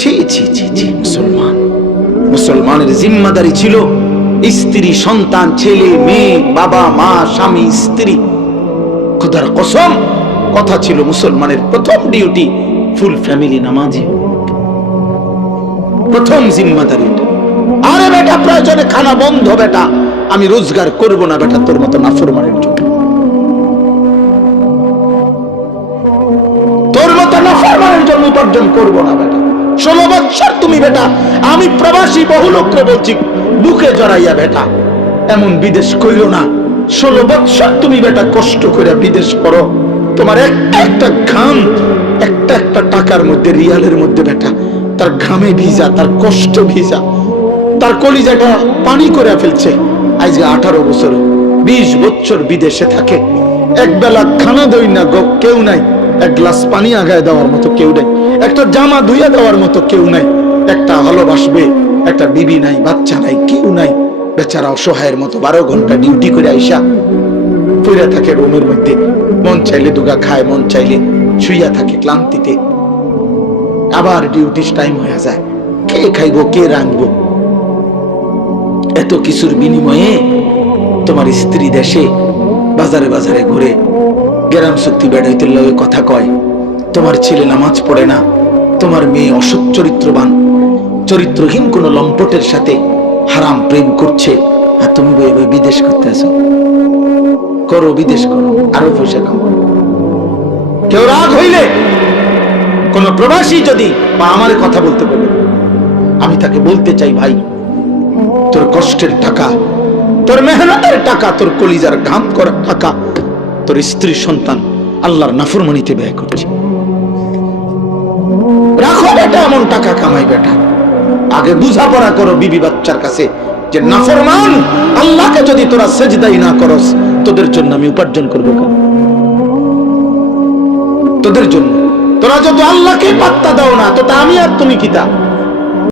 ছি ছি ছি ছি, মুসলমান। মুসলমানের জিম্মাদারি ছিল স্ত্রী, সন্তান, ছেলে, মেয়ে, বাবা, মা, স্বামী, স্ত্রী। খোদার কসম, কথা ছিল মুসলমানের প্রথম ডিউটি ফুল ফ্যামিলি নামাজি। প্রথম জিম্মাদারি। আরে বেটা, প্রয়োজনে খানা বন্ধ, বেটা। আমি রোজগার করব না, বেটা, তোর মতো নাফরমানের জন্য। তোর মতো নাফরমানের জন্য উপার্জন করব না, বেটা। ষোলো বৎসর তুমি বেটা। আমি প্রবাসী বহু লোককে বলছি, বুকে জড়াইয়া বেটা, এমন বিদেশ কইরো না। ষোলো বৎসর তুমি বেটা, কষ্ট করে বিদেশ করো। তোমার একটা একটা ঘাম, একটা একটা টাকার মধ্যে, রিয়ালের মধ্যে বেটা। তার ঘামে ভিজা, তার কষ্ট ভিজা। তার কলিজাটা পানি করে ফেলছে। আজকে আঠারো বছর, বিশ বছর বিদেশে থাকে। এক বেলা খানা দই না কেউ নাই। এক গ্লাস পানি আগায় দেওয়ার মতো কেউ নাই। একটা জামা ধুইয়া দেওয়ার মতো কেউ নাই। একটা ভালোবাসবে একটা বিবি নাই, বাচ্চা নাই, কেউ নাই। বেচারা অসহায়ের মতো বারো ঘণ্টা ডিউটি করে আইসা পইরা থাকে রুমের মধ্যে। মন চাইলে দুগা খায়, মন চাইলে শুইয়া থাকে ক্লান্তিতে। আবার ডিউটি টাইম হয়ে যায়। কে খাইবো, কে রাঁধবো? এত কিছুর বিনিময়ে তোমার স্ত্রী দেশে বাজারে বাজারে ঘুরে গ্রাম শক্তি বেড়াইতে লগে কথা কয়, তোমার ছেলে নামাজ পড়ে না, তোমার মেয়ে অসৎ চরিত্রবান, চরিত্রহীন কোন লম্পটের সাথে হারাম প্রেম করছে, আর তুমি বই বিদেশ করতে আসো করো, বিদেশ করো, আরও পয়সা কামাও। কেউ রাগ হইলে কোন প্রবাসী যদি বা আমার কথা বলতে বলে, আমি তাকে বলতে চাই ভাই, তোর কষ্টের টাকা, তোর মেহনতের টাকা, তোর কলিজার ঘাম করার টাকা তোর স্ত্রী সন্তান আল্লাহর নাফরমানিতে ব্যয় করছে। রাখো বেটা, এমন টাকা কামাই বেটা। আগে বুঝাপড়া করো বিবি বাচ্চার কাছে যে নাফরমান, আল্লাহকে যদি তোরা সেজদাই না করস, তোদের জন্য আমি উপার্জন করব কেন? তোদের জন্য। তোরা যদি আল্লাহকে পাত্তা দাও না, তো আমি আর তুমি কিতা